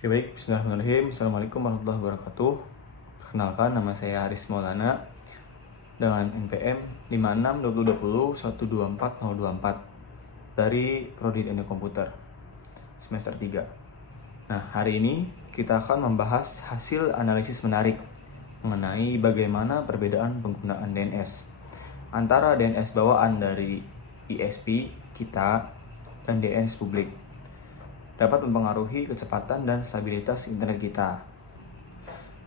Oke baik, bismillahirrahmanirrahim. Assalamualaikum warahmatullahi wabarakatuh. Perkenalkan, nama saya Haris Maulana dengan NPM 56.2020.124.024 dari Prodi Teknik Komputer semester 3. Nah, hari ini kita akan membahas hasil analisis menarik mengenai bagaimana perbedaan penggunaan DNS antara DNS bawaan dari ISP kita dan DNS publik dapat mempengaruhi kecepatan dan stabilitas internet kita.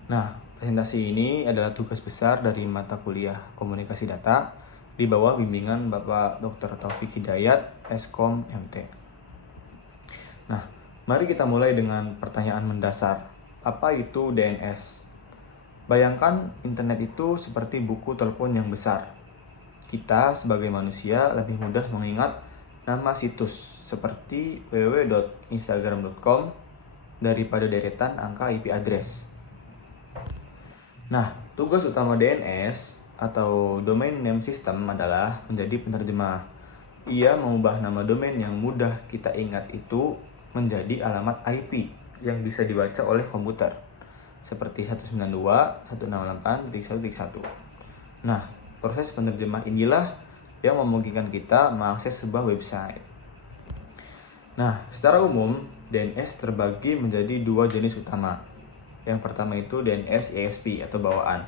Nah, presentasi ini adalah tugas besar dari mata kuliah Komunikasi Data di bawah bimbingan Bapak Dr. Taufik Hidayat, Eskom MT. Nah, mari kita mulai dengan pertanyaan mendasar. Apa itu DNS? Bayangkan internet itu seperti buku telepon yang besar. Kita sebagai manusia lebih mudah mengingat nama situs seperti www.instagram.com daripada deretan angka IP address. Nah, tugas utama DNS atau Domain Name System adalah menjadi penerjemah. Ia mengubah nama domain yang mudah kita ingat itu menjadi alamat IP yang bisa dibaca oleh komputer seperti 192.168.1.1. Nah, proses penerjemah inilah yang memungkinkan kita mengakses sebuah website. Nah, secara umum, DNS terbagi menjadi dua jenis utama. Yang pertama itu DNS ISP atau bawaan.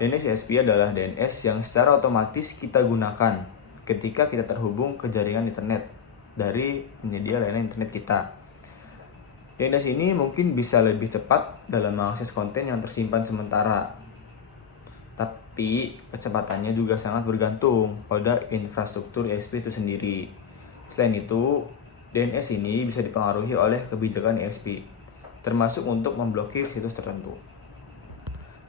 DNS ISP adalah DNS yang secara otomatis kita gunakan ketika kita terhubung ke jaringan internet dari penyedia layanan internet kita. DNS ini mungkin bisa lebih cepat dalam mengakses konten yang tersimpan sementara. Tapi kecepatannya juga sangat bergantung pada infrastruktur ISP itu sendiri. Selain itu, DNS ini bisa dipengaruhi oleh kebijakan ISP, termasuk untuk memblokir situs tertentu.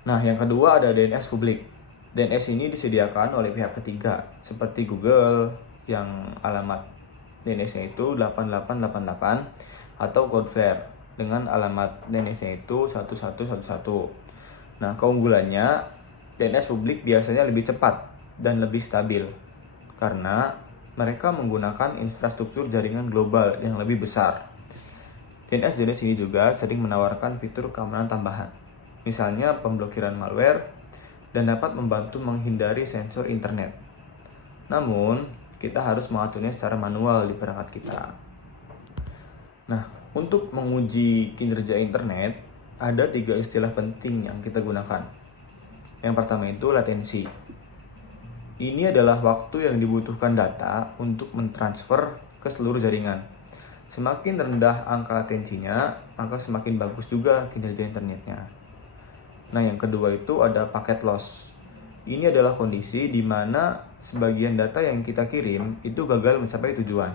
Nah, yang kedua ada DNS publik. DNS ini disediakan oleh pihak ketiga, seperti Google yang alamat DNS-nya itu 8888 atau Cloudflare dengan alamat DNS-nya itu 1111. Nah, keunggulannya DNS publik biasanya lebih cepat dan lebih stabil karena mereka menggunakan infrastruktur jaringan global yang lebih besar. DNS jenis ini juga sering menawarkan fitur keamanan tambahan, misalnya pemblokiran malware, dan dapat membantu menghindari sensor internet. Namun, kita harus mengaturnya secara manual di perangkat kita. Nah, untuk menguji kinerja internet, ada 3 istilah penting yang kita gunakan. Yang pertama itu latensi. Ini adalah waktu yang dibutuhkan data untuk mentransfer ke seluruh jaringan. Semakin rendah angka latensinya, maka semakin bagus juga kinerja internetnya. Nah, yang kedua itu ada packet loss. Ini adalah kondisi di mana sebagian data yang kita kirim itu gagal mencapai tujuan.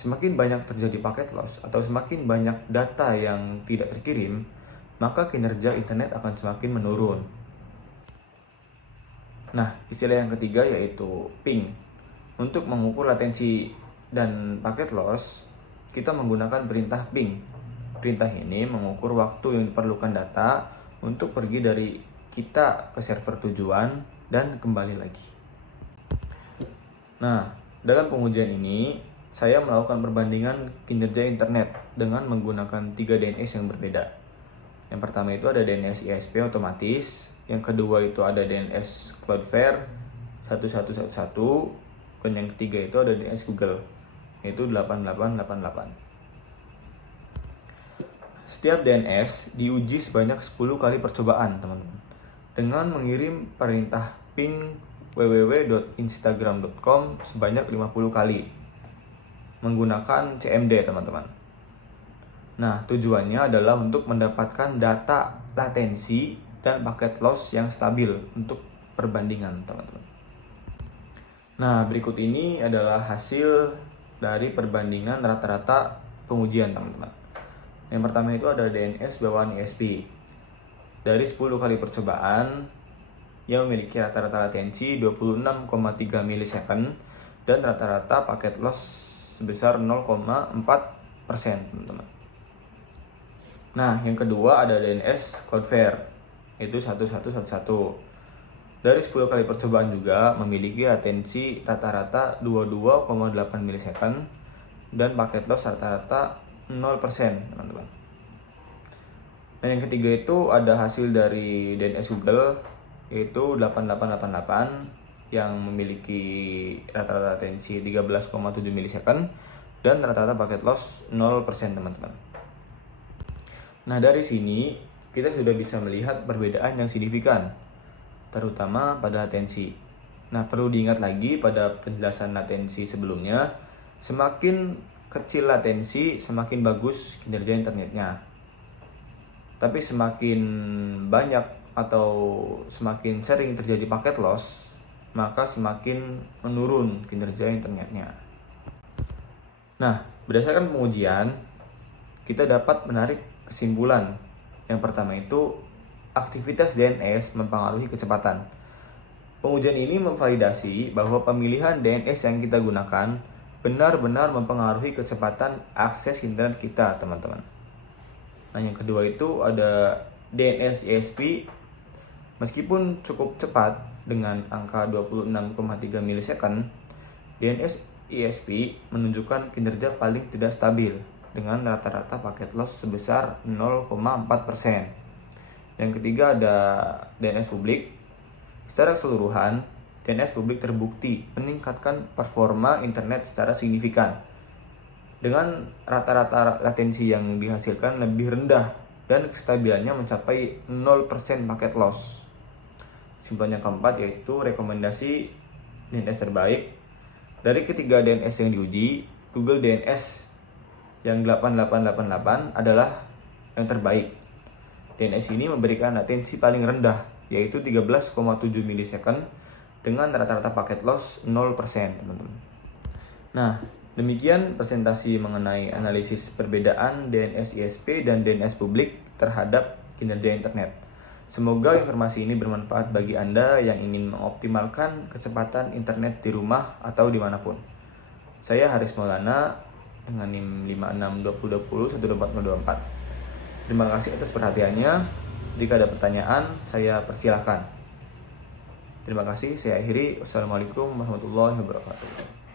Semakin banyak terjadi packet loss atau semakin banyak data yang tidak terkirim, maka kinerja internet akan semakin menurun. Nah, istilah yang ketiga yaitu ping. Untuk mengukur latensi dan packet loss, kita menggunakan perintah ping. Perintah ini mengukur waktu yang diperlukan data untuk pergi dari kita ke server tujuan dan kembali lagi. Nah, dalam pengujian ini, saya melakukan perbandingan kinerja internet dengan menggunakan 3 DNS yang berbeda. Yang pertama itu ada DNS ISP otomatis, yang kedua itu ada DNS Cloudflare 1111, dan yang ketiga itu ada DNS Google, yaitu 8888. Setiap DNS diuji sebanyak 10 kali percobaan, teman-teman, dengan mengirim perintah ping www.instagram.com sebanyak 50 kali menggunakan CMD, teman-teman. Nah, tujuannya adalah untuk mendapatkan data latensi dan paket loss yang stabil untuk perbandingan, teman-teman. Nah, berikut ini adalah hasil dari perbandingan rata-rata pengujian, teman-teman. Yang pertama itu ada DNS bawaan ISP. Dari 10 kali percobaan, yang memiliki rata-rata latensi 26,3 milisecond dan rata-rata paket loss sebesar 0,4%, teman-teman. Nah, yang kedua ada DNS Cloudflare, itu 1111. Dari 10 kali percobaan juga memiliki latensi rata-rata 22,8 milisecond dan paket loss rata-rata 0%, teman-teman. Nah, yang ketiga itu ada hasil dari DNS Google, yaitu 8888 yang memiliki rata-rata latensi 13,7 milisecond dan rata-rata paket loss 0% teman-teman. Nah, dari sini kita sudah bisa melihat perbedaan yang signifikan, terutama pada latensi. Nah, perlu diingat lagi pada penjelasan latensi sebelumnya, semakin kecil latensi, semakin bagus kinerja internetnya. Tapi semakin banyak atau semakin sering terjadi paket loss, maka semakin menurun kinerja internetnya. Nah, berdasarkan pengujian, kita dapat menarik kesimpulan. Yang pertama itu, aktivitas DNS mempengaruhi kecepatan. Pengujian ini memvalidasi bahwa pemilihan DNS yang kita gunakan benar-benar mempengaruhi kecepatan akses internet kita, teman-teman. Nah, yang kedua itu ada DNS ISP. Meskipun cukup cepat dengan angka 26,3 milisecond, DNS ISP menunjukkan kinerja paling tidak stabil dengan rata-rata paket loss sebesar 0,4%. Yang ketiga ada DNS publik. Secara keseluruhan, DNS publik terbukti meningkatkan performa internet secara signifikan dengan rata-rata latensi yang dihasilkan lebih rendah dan kestabilannya mencapai 0% paket loss. Kesimpulan yang keempat yaitu rekomendasi DNS terbaik. Dari ketiga DNS yang diuji, Google DNS yang 8888 adalah yang terbaik. DNS ini memberikan latensi paling rendah, yaitu 13,7 milisecond dengan rata-rata paket loss 0%, teman-teman. Nah, demikian presentasi mengenai analisis perbedaan DNS ISP dan DNS publik terhadap kinerja internet. Semoga informasi ini bermanfaat bagi Anda yang ingin mengoptimalkan kecepatan internet di rumah atau dimanapun. Saya Haris Maulana dengan NIM 562020124024. Terima kasih atas perhatiannya. Jika ada pertanyaan, saya persilahkan. Terima kasih, saya akhiri. Wassalamualaikum warahmatullahi wabarakatuh.